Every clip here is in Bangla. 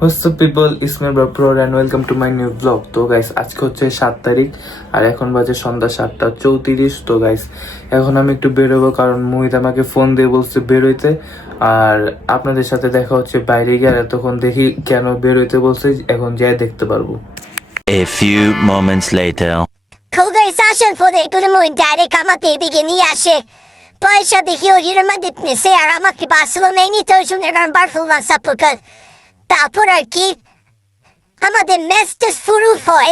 What's up people, it's me Bro and welcome to my new vlog. তো গাইস আজকে হচ্ছে 7 তারিখ আর এখন বাজে সন্ধ্যা 7:34। তো গাইস এখন আমি একটু বেরোবো কারণ মুহিত আমাকে ফোন দিয়ে বলছে বেরোইতে, আর আপনাদের সাথে দেখা হচ্ছে বাইরে গিয়ে। আর তখন দেখি কেন বেরোইতে বলছে, এখন যাই দেখতে পারবো। A few moments later. Kogai Sasha for the Gunamu Daddy Kamate begin Yashi. Paisha the Hill Yuramadit Nisera Maki Barcelona Toshun and Barcelona Sapuka. Tapura Ki Amade Mestes Furu Foy.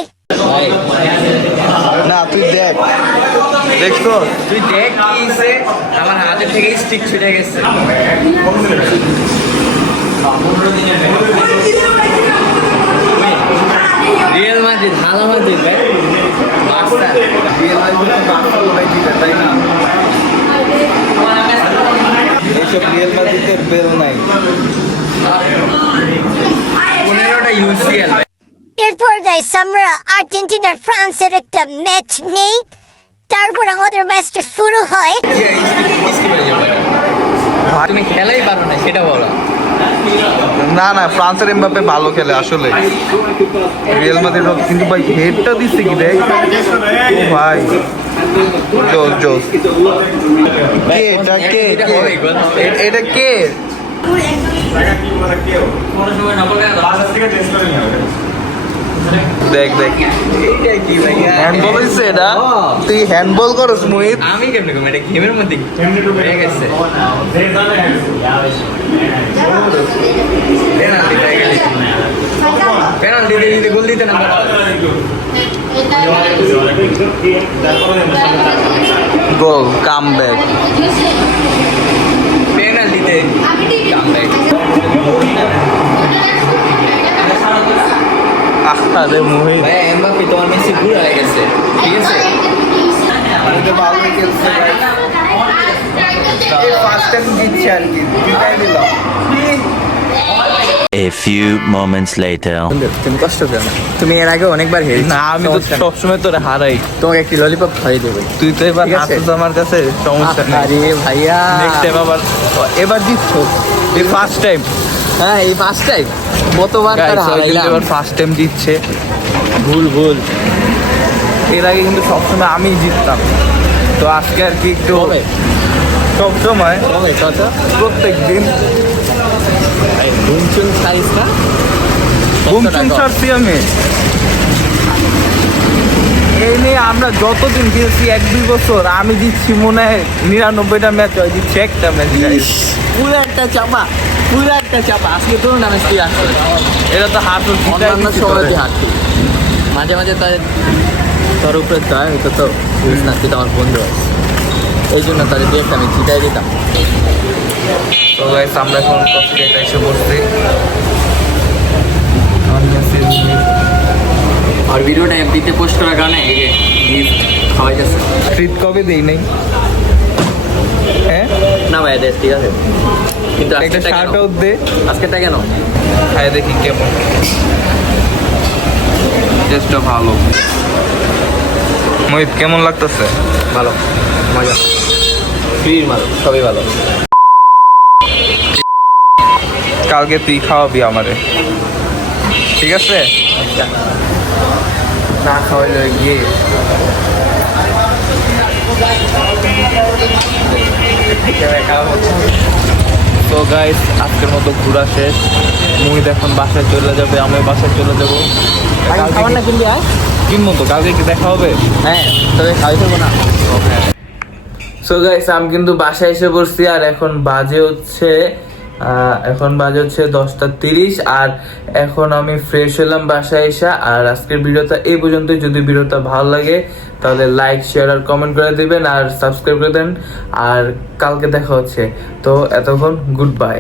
না তুই দেখ দেখছো তুই দেখ কি হইছে, আমার হাতে থেকে স্টিক ছুটে গেছে। রিয়েল মাদ্রিদ ভালো মাদ্রিদ ভাই, বার্সা রিয়েল মাদ্রিদ বার্সেলোনায় জিতে তাই না? এইসব রিয়েল মাদ্রিদের বেল নাই। 15টা ইউসিএল ভাই। এরপর দেয় সামরা আর্জেন্টিনা ফ্রান্সের একটা ম্যাচ নেই, তারপর আমাদের ম্যাচটা শুরু হয়। তুমি খেলাই পারো না সেটা বলো। না না, ফ্রান্সের এমবাপ্পে ভালো খেলে আসলে। রিয়েল মাদ্রিদ কিন্তু ভাই হেডটা দিচ্ছে কি দেখ ও ভাই, জোস জোস। কে এটা কে এটা কে? দেখ দেখ হ্যান্ডবল হইছে এটা। তুই হ্যান্ডবল করস মোহিত? আমি কেমনে কম, এটা গেমের মধ্যে হয়ে গেছে। পেনাল্টি দিয়ে যদি গোল দিতে না গোল কাম ব্যাক। পেনাল্টিতে কামব্যাক। আরে মোহিত ভাই এমবাপ্পে তোমার মেসি বুড়া হয়ে গেছে, ঠিক আছে? ভালো খেলছে ফার্স্ট টাইম জিতছে আর কি, জিতাই দিল। A few moments later. তুমি কষ্ট করো না, তুমি এর আগে অনেকবার হেরেছো। না আমি তো সবসময় তোরে হারাই। তোমাকে একটি ললিপপ খাইয়ে দেবো। তুই তো এবার ঠিক আছে? আসছিস আমার কাছে, সমস্যা নেই। আরে ভাইয়া, নেক্সট টাইম আবার এবার জিতছো, এই ফার্স্ট টাইম। হ্যাঁ এই ফার্স্ট টাইম, কতবার তার হারাইলাম। এবার ফার্স্ট টাইম জিতছে। ভুল ভুল। এর আগে কিন্তু সবসময় আমি জিততাম, তো আজকে আর কি একটু কবে? সবসময় কবে কত? প্রত্যেক দিন ঘুমচুন সাইজ না ঘুমচুম ছাড়ছি আমি। এই নিয়ে আমরা যতদিন খেলছি 1-2 বছর, আমি জিতছি মনে হয় 99টা ম্যাচ, হয় জিতছি একটা ম্যাচ। পুরো একটা চাপা, পুরো একটা চাপা। আজকে তোর নামে তুই আসছে, এটা তো হাত অন্যান্য সময় তুই হাঁটতি। মাঝে মাঝে তোর উপরে দয়া হইতো, তো বুঝ না, তুই তো আমার বন্ধু আছে, এই জন্য তাদের দিয়ে আমি জিতাই দিতাম। তো গাইস আমরা এখন কফিটা এসে বসছি। আর ভিডিওটা এফবিতে পোস্ট করার কারণে এই যে গিফট খাওয়াই যাচ্ছে। ট্রিট কবে দেই নাই? হ্যাঁ না ভাই এটা ঠিক আছে, কিন্তু একটা আজকেরটা কেন? শার্টও দে, আজকেরটা কেন? খাই দেখি কেমন। টেস্টটা ভালো। মোহিত কেমন লাগতেছে? ভালো, মজা, ফ্রির ভালো, সবই ভালো। কালকে তুই খাওয়াবি আমারে, ঠিক আছে? আচ্ছা না খাওয়াইলে গিয়ে তো গাইস আজকের মতো ঘোরা শেষ। মুহিত এখন বাসায় চলে যাবে, আমি বাসায় চলে যাবো। খাবার না কিনবি? কিনবো তো, কালকে কি দেখা হবে? হ্যাঁ তবে খাওয়াই দেবো না। সো গাইস আমি কিন্তু বাসায় এসে পড়ছি, আর এখন বাজে হচ্ছে 10:30, আর এখন আমি ফ্রেশ হলাম বাসায় এসে। আর আজকের ভিডিওটা এই পর্যন্তই। যদি ভিডিওটা ভালো লাগে তাহলে লাইক, শেয়ার আর কমেন্ট করে দিবেন, আর সাবস্ক্রাইব করে দেন। আর কালকে দেখা হচ্ছে, তো এতক্ষণ গুড বাই।